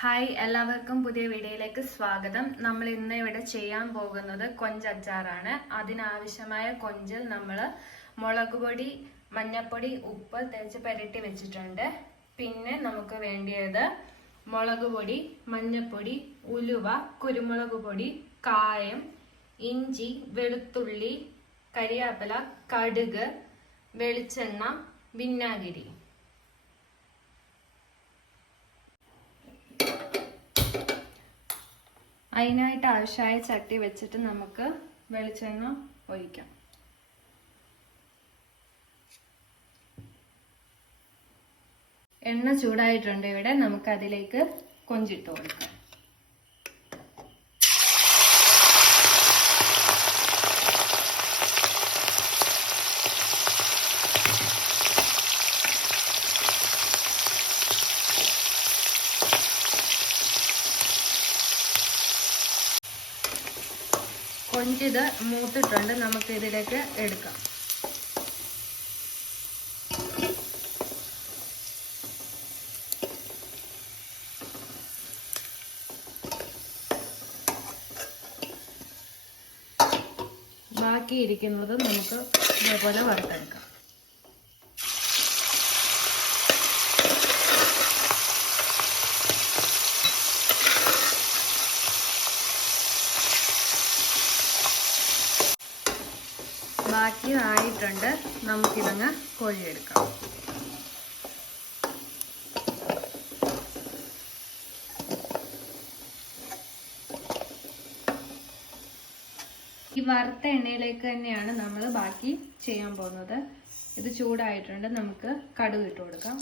Hi, എല്ലാവർക്കും പുതിയ വീഡിയോയിലേക്ക് സ്വാഗതം. നമ്മൾ ഇന്ന് ഇവിടെ ചെയ്യാൻ പോകുന്നത് കൊഞ്ചച്ചാറാണ്. അതിനാവശ്യമായ കൊഞ്ചിൽ നമ്മൾ മുളക് പൊടി, മഞ്ഞൾപ്പൊടി, ഉപ്പ് തേച്ച് പുരട്ടി വെച്ചിട്ടുണ്ട്. പിന്നെ നമുക്ക് വേണ്ടിയത് മുളക് പൊടി, മഞ്ഞൾപ്പൊടി, ഉലുവ, കുരുമുളക് പൊടി, കായം, ഇഞ്ചി, വെളുത്തുള്ളി, കരിയാപ്പില, കടുക്, വെളിച്ചെണ്ണ, വിനാഗിരി. അതിനായിട്ട് ആവശ്യമായ ചട്ടി വെച്ചിട്ട് നമുക്ക് വെളിച്ചെണ്ണ ഒഴിക്കാം. എണ്ണ ചൂടായിട്ടുണ്ട്. ഇവിടെ നമുക്ക് അതിലേക്ക് കൊഞ്ചിട്ട് കൊടുക്കാം. കൊഞ്ചിത് മൂത്തിട്ടുണ്ട്. നമുക്ക് ഇതിലേക്ക് എടുക്കാം. ബാക്കിയിരിക്കുന്നത് നമുക്ക് ഇതേപോലെ വറുത്തെടുക്കാം. ബാക്കി ആയിട്ടുണ്ട്. നമുക്കിതങ്ങ് കോരിയെടുക്കാം. ഈ വറുത്ത എണ്ണയിലേക്ക് തന്നെയാണ് നമ്മൾ ബാക്കി ചെയ്യാൻ പോകുന്നത്. ഇത് ചൂടായിട്ടുണ്ട്. നമുക്ക് കടുക് ഇട്ട് കൊടുക്കാം.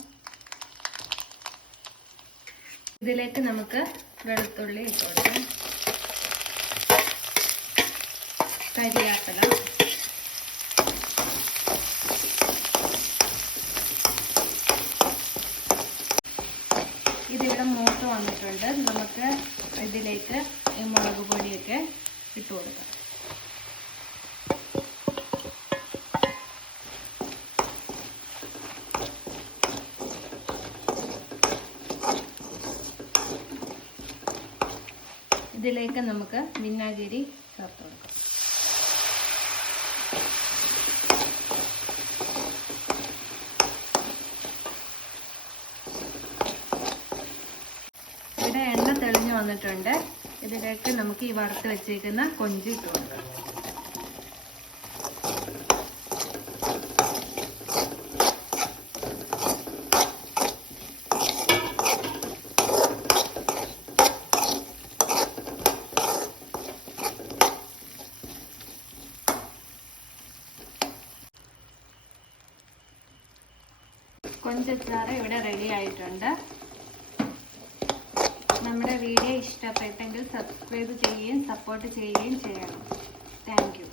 ഇതിലേക്ക് നമുക്ക് വെളുത്തുള്ളി ഇട്ട് കൊടുക്കാം, കരിയാപ്പില, ഇതിവിടെ മൂത്ത് വന്നിട്ടുണ്ട്. നമുക്ക് ഇതിലേക്ക് ഈ മുളക് പൊടിയൊക്കെ ഇട്ട് കൊടുക്കാം. ഇതിലേക്ക് നമുക്ക് വിനാഗിരി ചേർത്ത് കൊടുക്കാം. ഇവിടെ എണ്ണ തെളിഞ്ഞു വന്നിട്ടുണ്ട്. ഇതിലേക്ക് നമുക്ക് ഈ വറുത്ത് വെച്ചേക്കുന്ന കൊഞ്ച് ഇട്ട് കൊടുക്കാം. കൊഞ്ചച്ചാറ് ഇവിടെ റെഡി ആയിട്ടുണ്ട്. നമ്മുടെ വീഡിയോ ഇഷ്ടപ്പെട്ടെങ്കിൽ സബ്സ്ക്രൈബ് ചെയ്യുകയും സപ്പോർട്ട് ചെയ്യുകയും ചെയ്യണം. Thank you.